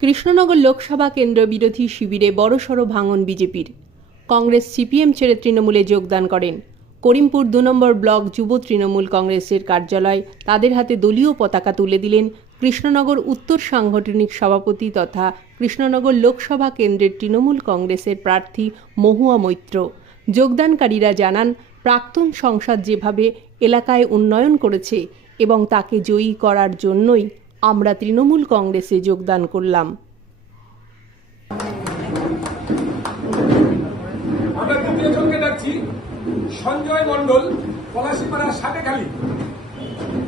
কৃষ্ণনগর লোকসভা কেন্দ্র বিরোধী শিবিরে বড়সড় ভাঙন বিজেপির। কংগ্রেস সিপিএম ছেড়ে তৃণমূলে যোগদান করেন। করিমপুর ২ নম্বর ব্লক যুব তৃণমূল কংগ্রেসের কার্যালয় তাদের হাতে দলীয় পতাকা তুলে দিলেন কৃষ্ণনগর উত্তর সাংগঠনিক সভাপতি তথা কৃষ্ণনগর লোকসভা কেন্দ্রের তৃণমূল কংগ্রেসের প্রার্থী মহুয়া মৈত্র। যোগদানকারীরা জানান, প্রাক্তন সংসদ যেভাবে এলাকায় উন্নয়ন করেছে এবং তাকে জয়ী করার জন্যই আমরা তৃণমূল কংগ্রেসে যোগদান করলাম। আমরা দ্বিতীয় জনকে ডাকছি সঞ্জয় মণ্ডল, পলাশীপাড়া সাটেখালি,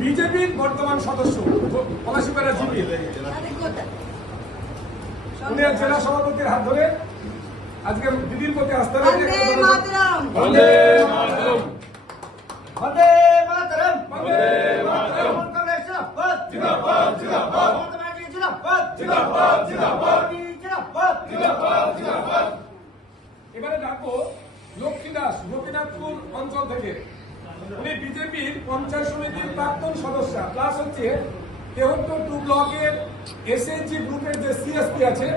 বিজেপির বর্তমান সদস্য, পলাশীপাড়া জিপি। উনি জেলা সভাপতির হাত ধরে আজকে দিদির প্রতি আস্থা রেখে বন্দে মাতরম, বন্দে মাতরম, বন্দে মাতরম, কংগ্রেস জিন্দাবাদ, জিন্দাবাদ জিন্দাবাদ, জিন্দাবাদ, জিন্দাবাদ জিন্দাবাদ, জিন্দাবাদ, জিন্দাবাদ জিন্দাবাদ। এবারে ডাকবো লক্ষ্মী দাস, গোপীনাথপুর অঞ্চল থেকে। উনি বিজেপির পঞ্চায়েত সমিতির প্রাক্তন সদস্য, প্লাস হচ্ছে ৭৩ ব্লকের এসএইচজি গ্রুপের যে সিএসপি আছে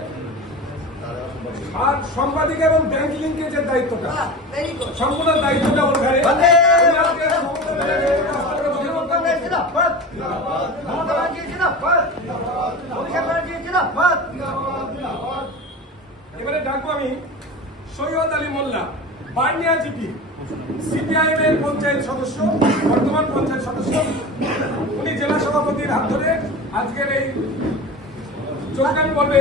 আর সাংবাদিক এবং ব্যাংক লিঙ্কেজের দায়িত্বটা, সম্পূর্ণ দায়িত্বটা ওর ঘরে। এবারে ডাকবো আমি সৈয়দ আলী মোল্লা, বার্নিয়া জিপি, সিপিআইএম এর পঞ্চায়েত সদস্য, বর্তমান পঞ্চায়েত সদস্য। উনি জেলা সভাপতির হাত ধরে আজকের এই যোগদান পর্বে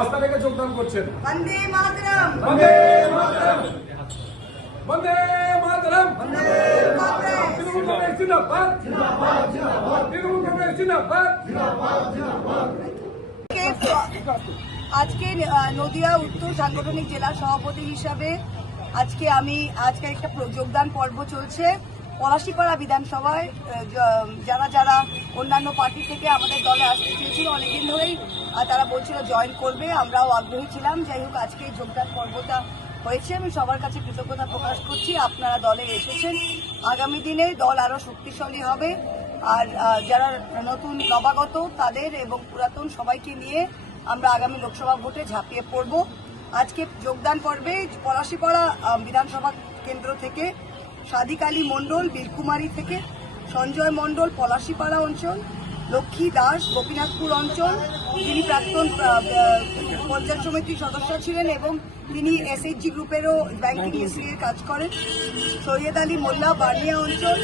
আস্থা রেখে যোগদান করছেন। বন্দে মাতরম, বন্দে মাতরম, বন্দে মাতরম, বন্দে মাতরম, তৃণমূল কংগ্রেস জিন্দাবাদ, তৃণমূল কংগ্রেস জিন্দাবাদ। আজকে নদিয়া উত্তর সাংগঠনিক জেলা সভাপতি হিসাবে আজকে একটা যোগদান পর্ব চলছে পলাশীপাড়া বিধানসভায়। যারা যারা অন্যান্য পার্টি থেকে আমাদের দলে আসতে চেয়েছিল অনেকদিন ধরেই তারা বলছিল জয়েন করবে, আমরাও আগ্রহী ছিলাম। যাই হোক, আজকে এই যোগদান পর্বটা হয়েছে। আমি সবার কাছে কৃতজ্ঞতা প্রকাশ করছি, আপনারা দলে এসেছেন। আগামী দিনে দল আরও শক্তিশালী হবে। আর যারা নতুন নবাগত তাদের এবং পুরাতন সবাইকে নিয়ে আমরা আগামী লোকসভা ভোটে ঝাঁপিয়ে পড়ব। আজকে যোগদান পর্বে পলাশীপাড়া বিধানসভা কেন্দ্র থেকে সাদিক আলী মণ্ডল বীরকুমারী থেকে, সঞ্জয় মণ্ডল পলাশীপাড়া অঞ্চল, লক্ষ্মী দাস গোপীনাথপুর অঞ্চল, তিনি প্রাক্তন পঞ্চায়েত সমিতির সদস্য ছিলেন এবং তিনি এসএইচজি গ্রুপেরও ব্যাংকিং এর কাজ করেন, সৈয়দ আলী মোল্লা বার্নিয়া অঞ্চল,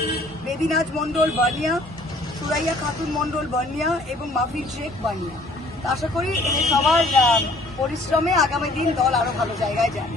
বেদিনাজ মণ্ডল বার্নিয়া, সুরাইয়া খাতুন মণ্ডল বার্নিয়া এবং মাফির শেখ বার্নিয়া। আশা করি সবার পরিশ্রমে আগামী দিন দল আরো ভালো জায়গায় যাবে।